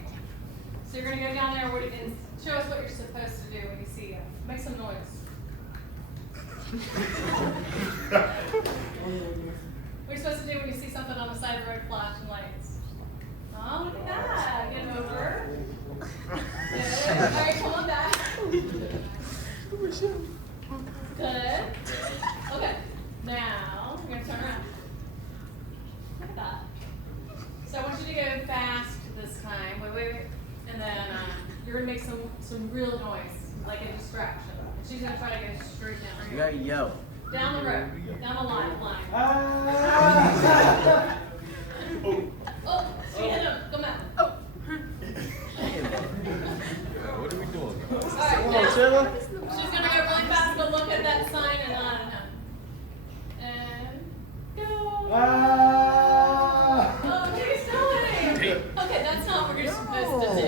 So you're gonna go down there and show us what you're supposed to do when you see it. Make some noise. What are you supposed to do when you see something on the side of the road flashing lights? Oh, look at that. Get over. Good. All right, come on back. Good. Okay. Now, you're going to turn around. Look at that. So I want you to go fast this time. Wait. And then you're going to make some real noise, like a distraction. And she's going to try to go straight down. You gotta yell. Down the road. Down the line. Oh, she hit him. Come out. Oh. What are we doing? All right, now, she's going to go really fast, but look at that sign and on him. And go. Oh, he's going. Okay, that's not what you're supposed to do.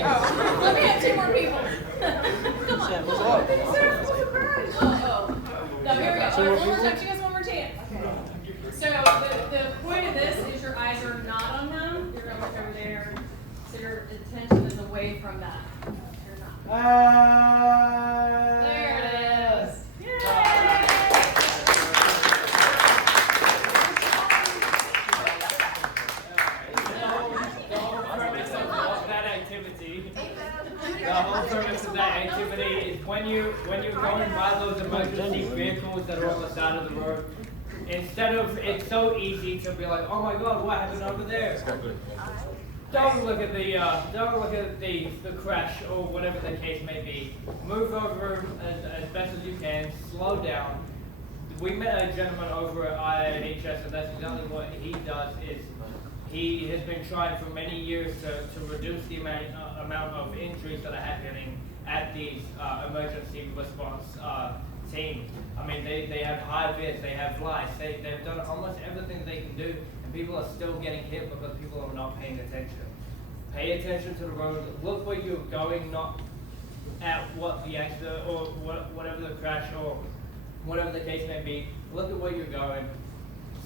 Let me have two more people. Come on. Oh. No, here we go. All right, one more time. She has one more chance. So the point of this is your eyes are not on them. You're going to look over there. So your attention is away from that. You're not. There it is. Yay! The whole purpose of that activity is when you're going by those emergency vehicles that are on the side of the road, instead of, it's so easy to be like, oh my God, what happened over there? Don't look at the crash or whatever the case may be. Move over as best as you can. Slow down. We met a gentleman over at IHS, and that's exactly what he does. Is he has been trying for many years to reduce the amount of injuries that are happening at these emergency response teams. I mean, they have high vis, they have lights, they've done almost everything they can do, and people are still getting hit because people are not paying attention. Pay attention to the road. Look where you're going, not at what the accident or whatever the crash or whatever the case may be. Look at where you're going.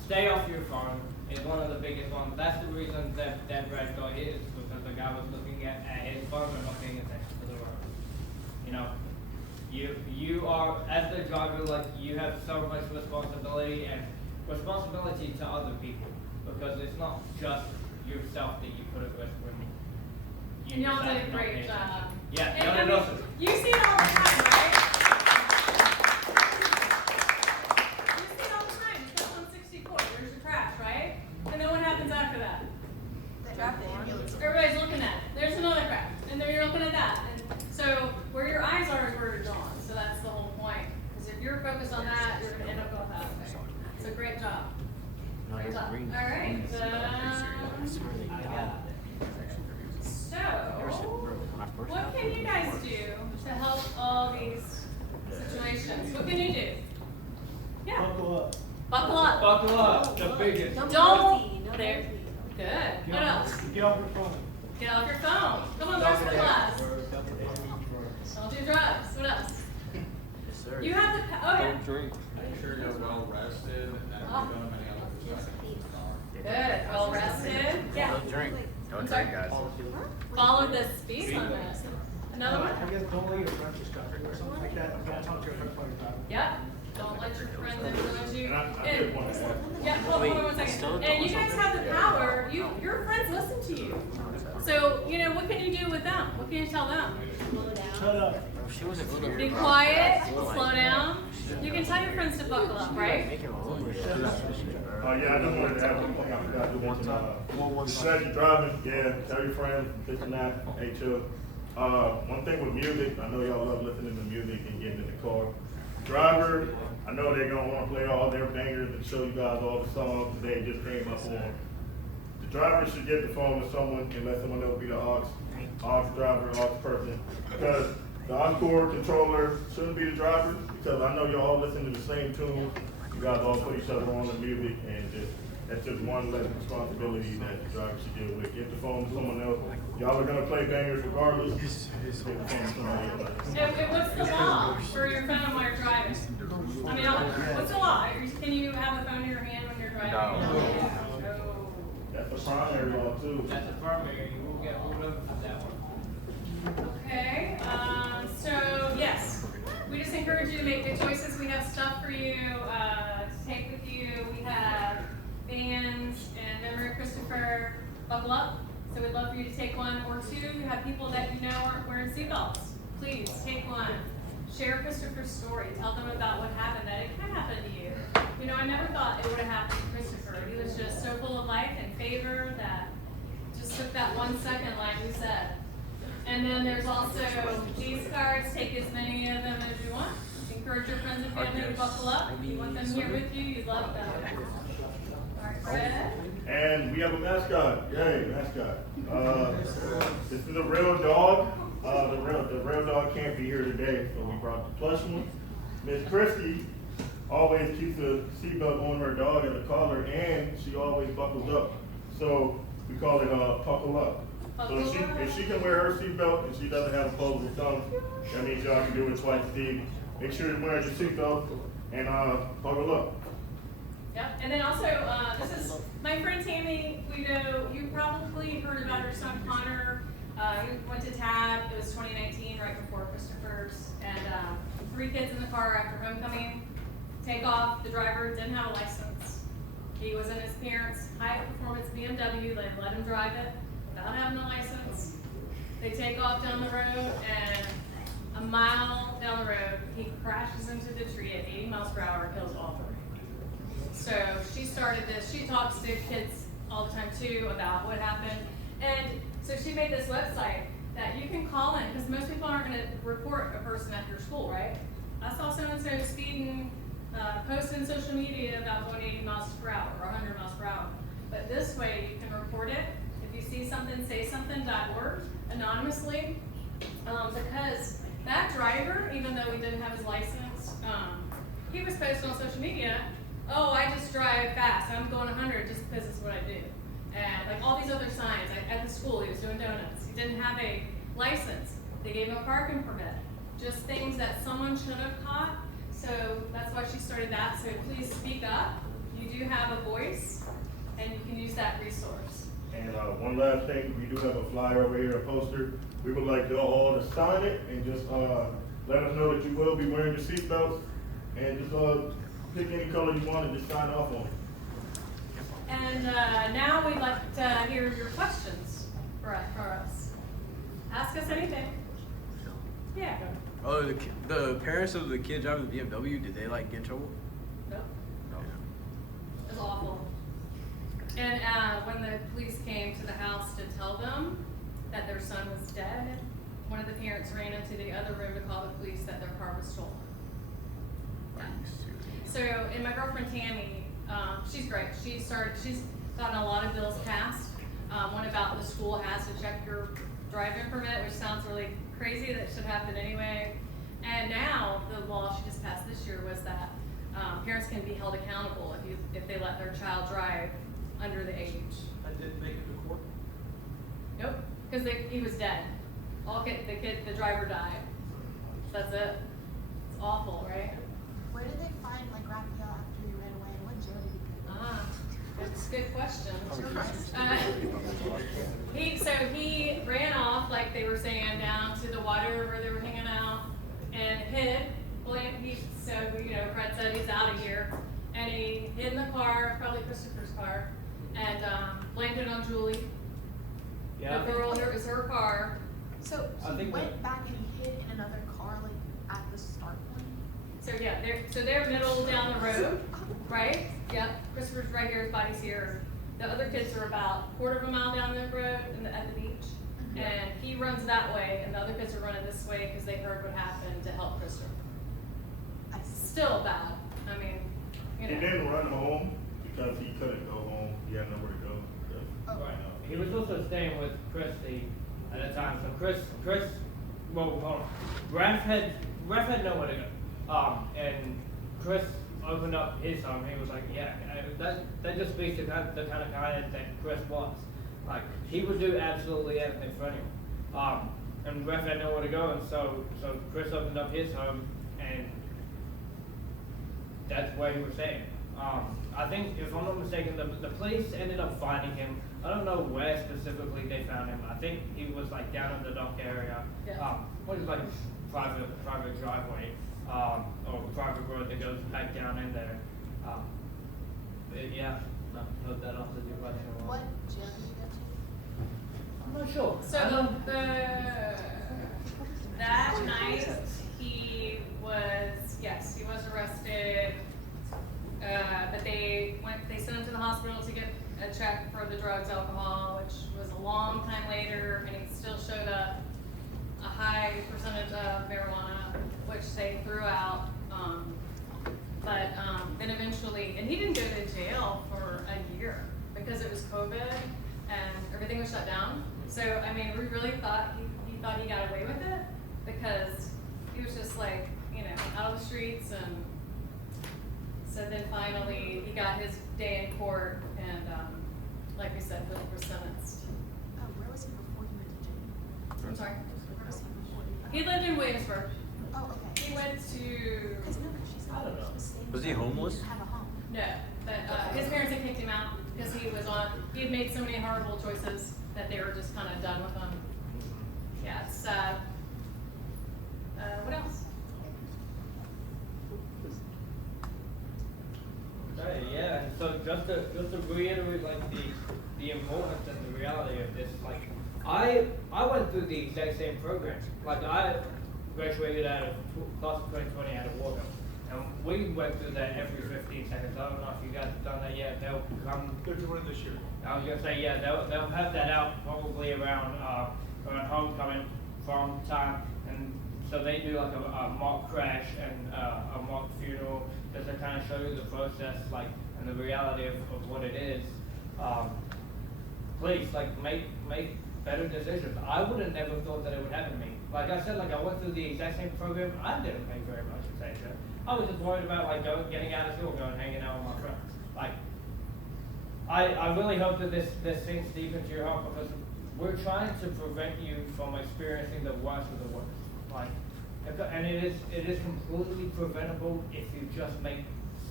Stay off your phone is one of the biggest ones. That's the reason that crash got hit, is because the guy was looking at his phone and not paying attention to the road. You know, you are, as the driver, like, you have so much responsibility and responsibility to other people, because it's not just yourself that you put at risk when you And y'all decide did a to not great pay attention. job. Yeah, And y'all I did mean, awesome. you see it all the time, right? You see it all the time. You get 164, there's a crash, right? And then what happens after that? Everybody's looking at it. There's another crash, and then you're looking at that. And so where your eyes are is where you're going. So that's the whole point. Because if you're focused on that, you're going to end up going that way. So great job. Great job. All right. So, what can you guys do to help all these situations? What can you do? Yeah. Buckle up. Buckle up. Buckle up, the biggest. Don't. There. Good. What else? Get off your phone. Get off your phone. Come on, rest of the class. Don't do drugs. What else? Yes, sir. You have the. Oh yeah. Don't drink. Make sure you're well rested and you've done many other perspectives. Good. Well rested. Yeah. Don't drink. Don't I'm drink, sorry? guys. Follow the speed limit. Another one? I guess don't let your friends distract you or something like that. Don't talk to your friends while you're driving. Yep. Don't let your friends influence you. And I did want to add. Yeah, hold on 1 second. And you guys have the power. Your friends listen to you. So, you know, what can you do with them? What can you tell them? Shut up. She wasn't good. Be quiet, slow down. You can tell your friends to buckle up, right? Yeah, I just wanted to add one thing I forgot to mention. As you're driving, yeah, tell your friends, this and that, hey, chill. One thing with music, I know y'all love listening to music and getting in the car. Driver, I know they're gonna wanna play all their bangers and show you guys all the songs that they just came up on. The driver should get the phone to someone and let someone else be the aux driver, aux person. Because the Encore controller shouldn't be the driver, because I know y'all all listen to the same tune. You guys all put each other on the music, and that's just one less responsibility that the driver should deal with. Get the phone to someone else. Y'all are gonna play bangers regardless. Get the phone to somebody else. And what's the law for your phone while you're driving? I mean, what's the law? Can you have a phone in your hand when you're driving? No. That's a primary law too. That's a primary. You will get pulled over for that one. Okay, so yes, we just encourage you to make good choices. We have stuff for you to take with you. We have fans in memory of Christopher. Buckle up. So we'd love for you to take one or two. You have people that you know aren't wearing seatbelts. Please take one. Share Christopher's story. Tell them about what happened, that it can happen to you. You know, I never thought it would have happened to Christopher. He was just so full of life and favor that just took that 1 second, like we said. And then there's also these cards. Take as many of them as you want. Encourage your friends and family to buckle up. You want them here with you. You love them. All right, Fred. And we have a mascot. Yay, mascot. This is a real dog. The real dog can't be here today, so we brought the plush one. Miss Christy always keeps a seatbelt on her dog as a collar, and she always buckles up. So we call it buckle up. So if she can wear her seatbelt and she doesn't have opposable thumbs, that means y'all can do it twice a day. Make sure you're wearing your seatbelt and buckle up. Yep, and then also, this is my friend Tammy. We know you probably heard about her son Connor. He went to TAB. It was 2019, right before Christopher's, and 3 kids in the car after homecoming. Take off. The driver didn't have a license. He was in his parents' high-performance BMW. They let him drive it without having a license. They take off down the road, and a mile down the road, he crashes into the tree at 80 miles per hour and kills all 3. So she started this. She talks to kids all the time too about what happened. And so she made this website that you can call in, because most people aren't gonna report a person at your school, right? I saw so-and-so speeding, posting social media about going 80 miles per hour or 100 miles per hour. But this way you can report it. If you see something, say something.org anonymously, because that driver, even though he didn't have his license, he was posting on social media, oh, I just drive fast, I'm going 100 just because it's what I do. And like all these other signs, like at the school, he was doing donuts. He didn't have a license. They gave him a parking permit. Just things that someone should have caught. So that's why she started that. So please speak up. You do have a voice, and you can use that resource. And one last thing, we do have a flyer over here, a poster. We would like you all to sign it and just let us know that you will be wearing your seatbelts, and just pick any color you want and just sign off on it. And now we'd like to hear your questions for us. Ask us anything. Yeah. Oh, the parents of the kid driving the BMW, did they like get in trouble? Nope. It was awful. And when the police came to the house to tell them that their son was dead, one of the parents ran into the other room to call the police that their car was stolen. Yeah. So, and my girlfriend Tammy, she's great. She's gotten a lot of bills passed. One about the school has to check your driving permit, which sounds really crazy. That should happen anyway. And now the law she just passed this year was that parents can be held accountable if they let their child drive under the age. I didn't make it to court. Nope, because he was dead. The driver died. That's it. It's awful, right? Where did they find like Raphael after he ran away, and what jail did he go to? That's a good question. He ran off, like they were saying, down to the water where they were hanging out, and hid. Fred said he's out of here, and he hid in the car, probably Christopher's car, and blamed it on Julie. Yeah. The girl, it was her car. So he went back and he hid in another car, like at the start point. So yeah, they're middle down the road, right? Yep. Christopher's right here, his body's here. The other kids are about a quarter of a mile down the road at the beach, and he runs that way, and the other kids are running this way because they heard what happened to help Christopher. Still bad. I mean, He didn't run home because he couldn't go home. He had nowhere to go. Right. He was also staying with Christy at the time. So well, hold on. Raph had nowhere to go. And Chris opened up his home. He was like, yeah, that just speaks to the kind of guy that Chris was. Like, he would do absolutely everything for anyone. And Raph had nowhere to go, and so Chris opened up his home, and that's where he was staying. I think, if I'm not mistaken, the police ended up finding him. I don't know where specifically they found him. I think he was like down in the dock area, which is like private driveway, or private road that goes back down in there. Yeah, I hope that answers your question. What jail did you go to? I'm not sure. So that night he was arrested, but they sent him to the hospital to get a check for the drugs, alcohol, which was a long time later, and he still showed up a high percentage of marijuana, which they threw out. But then eventually, and he didn't go to jail for a year because it was COVID and everything was shut down. So, I mean, we really thought he thought he got away with it because he was just like, out of the streets. And so then finally he got his day in court, and like we said, was sentenced. Where was he before he went to jail? I'm sorry? Where was he before He lived in Williamsburg. Oh, okay. He went to, I don't know. Was he homeless? Have a home. no, but his parents had kicked him out because he had made so many horrible choices that they were just kind of done with him. Yeah, it's sad. What else? Right, yeah. So just to reiterate, like the importance and the reality of this, like I went through the exact same program. Like I graduated out of class of 2020 out of Walker. And we went through that every 15 seconds. I don't know if you guys have done that yet. They'll come. They're doing it this year. I was gonna say, yeah, they'll have that out probably around homecoming from time, and so they do like a mock crash and a mock funeral, just to kind of show you the process, like, and the reality of what it is. Please, like, make better decisions. I would have never thought that it would happen to me. Like I said, like I went through the exact same program. I didn't pay very much attention. I was just worried about like getting out of school, going hanging out with my friends. Like, I really hope that this sinks deep into your heart, because we're trying to prevent you from experiencing the worst of the worst. Like, and it is completely preventable if you just make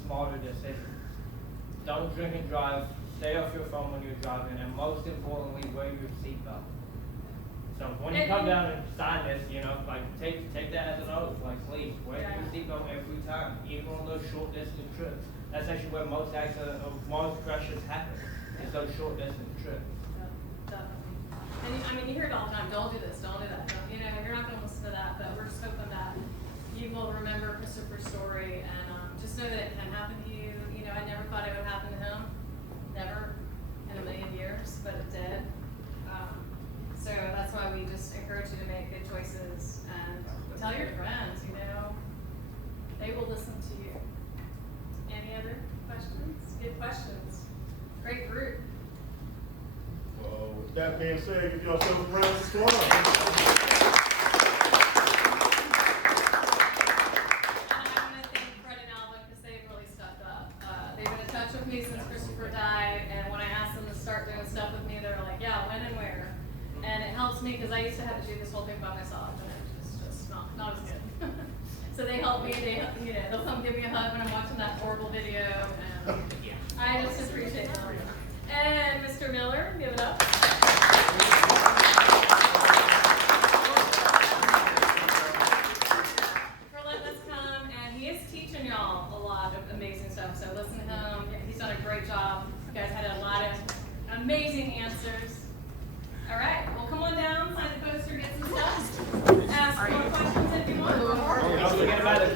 smarter decisions. Don't drink and drive. Stay off your phone when you're driving, and most importantly, wear your seatbelt. So when you come down and sign this, you know, like take that as an oath. Like, please wear your seatbelt every time, even on those short distance trips. That's actually where most accidents or most crashes happen. Is those short distance trips. And I mean, you hear it all the time. Don't do this. Don't do that. Don't, you know, you're not going to listen to that, but we're just hoping that you will remember Christopher's story and just know that it can happen to you. You know, I never thought it would happen to him. Never in a million years, but it did. So that's why we just encourage you to make good choices and tell your friends, you know, they will listen to you. Any other questions? Good questions. Great group. Well, with that being said, give yourself a round of applause. Me since Christopher died, and when I asked them to start doing stuff with me, they were like, yeah, when and where. And it helps me because I used to have to do this whole thing by myself, and it's just not as good. So they help me. They'll come give me a hug when I'm watching that horrible video, and I just appreciate them. And Mr. Miller, give it up. For letting us come, and he is teaching y'all a lot of amazing stuff. So listen to him. He's done a great job. You guys had a lot of amazing answers. All right, well, come on down, sign the poster, get some stuff. Ask more questions if you want. Don't forget about the